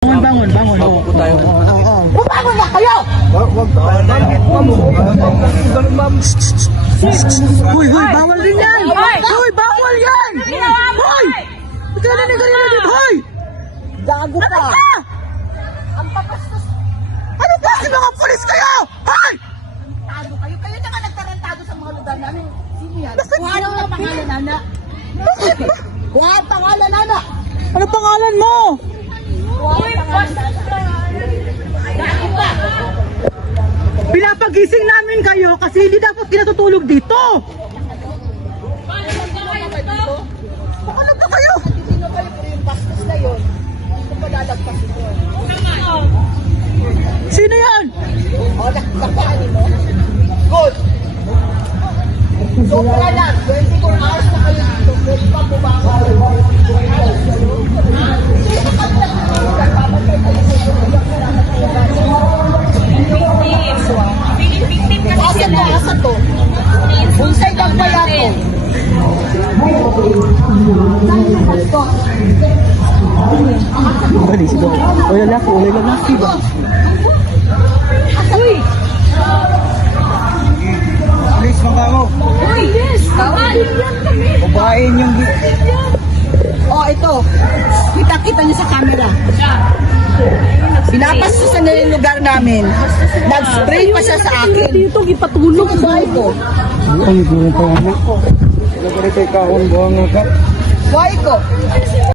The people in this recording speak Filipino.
Bangon. Mapupo tayo. Bumangon na kayo! Hoy, bawal din yan! Hoy, bawal yan! Hoy! Hoy! Gago ka! Ang papastos! Ano ba? Mga pulis kayo! Hoy! Tarantado kayo. Kayo na nga nagtarantado sa mga lugar namin. Sino yan? Kuha lang ang pangalan, Nana. Kuha ang pangalan, Nana. Ano pangalan mo? Kuha ang pangalan, Nana. Gago ka! Pinapagising namin kayo kasi hindi dapat kinatutulog dito! Ano ba kayo? Sino kayo pero yung bastos na yun? Ito pa lalagpas ito. Sino yan? O, nakakaani mo? Good! Sobra lang. 24 hours na kayo dito. Pwede pa bumangon. Sino ka na babantay kayo sa Asa to? Bunsay kang pala to. Ulay lalaki ba? Uy! Please, magkamo. Uy! Yes! Bawal! Ubahin yung... Oh, ito. Kita-kita niyo sa camera. Pinapastusan na yung lugar namin. Nag-spray pa siya sa akin. Dito, ipatulog Sa bahay ko. Ay, gano'n pa ako. Wala pa rin kayo kahon buwang ka. Bahay ko.